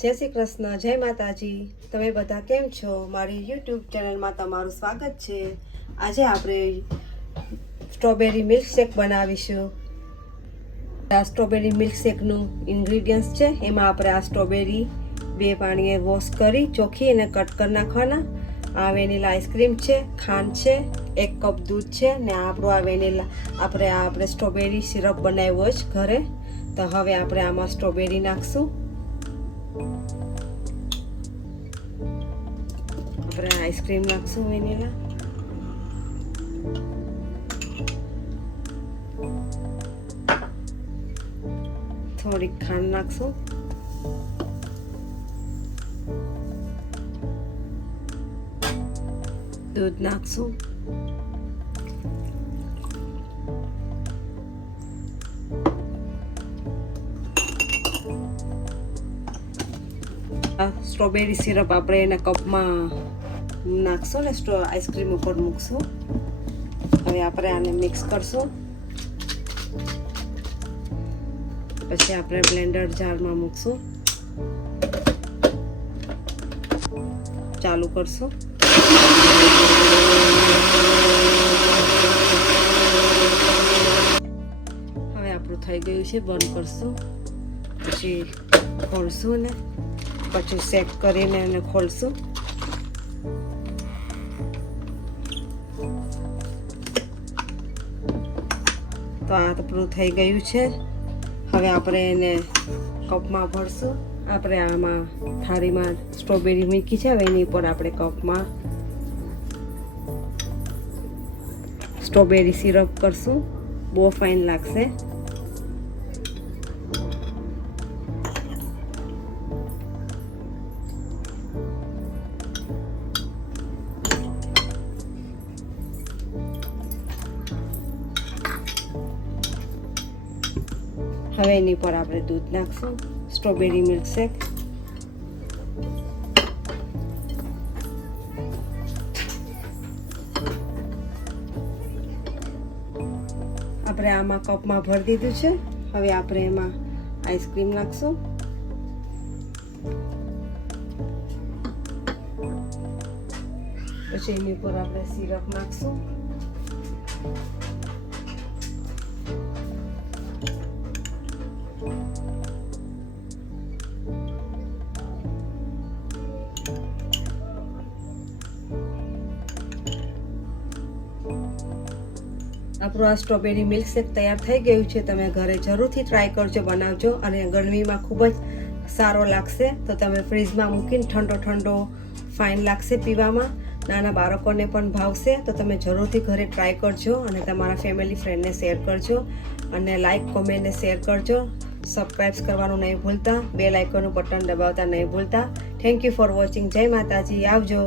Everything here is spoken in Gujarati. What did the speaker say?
જય શ્રી કૃષ્ણ, જય માતાજી। તમે બધા કેમ છો? મારી યુટ્યુબ ચેનલમાં તમારું સ્વાગત છે। આજે આપણે સ્ટ્રોબેરી મિલ્કશેક બનાવીશું। આ સ્ટ્રોબેરી મિલ્કશેકનું ઇન્ગ્રીડિયન્ટ્સ છે, એમાં આપણે આ સ્ટ્રોબેરી 2 પાણીએ વોશ કરી ચોખ્ખી અને કટ કરી નાખવાના। આ વેનીલા આઈસ્ક્રીમ છે, ખાંડ છે, 1 કપ દૂધ છે ને આપણું આ વેનીલા આપણે સ્ટ્રોબેરી સિરપ બનાવ્યો છે ઘરે। તો હવે આપણે આમાં સ્ટ્રોબેરી નાખશું। આપણે આઈસ્ક્રીમ નાખશું વેનીલા, થોડીક ખાંડ નાખશું, દૂધ નાખશું, સ્ટ્રોબેરી સિરપ આપણે એના કપમાં નાખશું ને આઈસ્ક્રીમ ઉપર મૂકશું। હવે આપણે આને મિક્સ કરશું, પછી આપણે બ્લેન્ડર જારમાં મૂકશું, ચાલુ કરશું। હવે આપણું થઈ ગયું છે, બંધ કરશું, પછી ખોલશું ને પછી શેક કરીને એને ખોલશું। તો આ આપણું થઈ ગયું છે। હવે આપણે એને કપમાં ભરશું। આપણે આમાં થાળીમાં સ્ટ્રોબેરી મૂકી છે, હવે એની ઉપર આપણે કપમાં સ્ટ્રોબેરી સિરપ કરશું, બહુ ફાઇન લાગશે। હવે એની પર આપણે દૂધ નાખશું, સ્ટ્રોબેરી મિલ્કશેક, આપણે આમાં કપમાં ભરી દીધું છે। હવે આપણે એમાં આઈસ્ક્રીમ નાખશું, પછી એની પર આપણે સિરપ નાખશું, આપણું આ સ્ટ્રોબેરી મિલ્કશેક તૈયાર થઈ ગયું છે। તમે ઘરે જરૂરથી ટ્રાય કરજો, બનાવજો, અને ગરમીમાં ખૂબ જ સારો લાગશે। તો તમે ફ્રીજમાં મૂકીને ઠંડો ફાઇન લાગશે પીવામાં, નાના બાળકોને પણ ભાવશે। તો તમે જરૂરથી ઘરે ટ્રાય કરજો અને તમારા ફેમિલી ફ્રેન્ડને શેર કરજો, અને લાઈક, કોમેન્ટ ને શેર કરજો। સબસ્ક્રાઇબ કરવાનું નહીં ભૂલતા, બેલ આઇકોનનું બટન દબાવતા નહીં ભૂલતા। Thank you for watching. જય માતાજી, આવજો।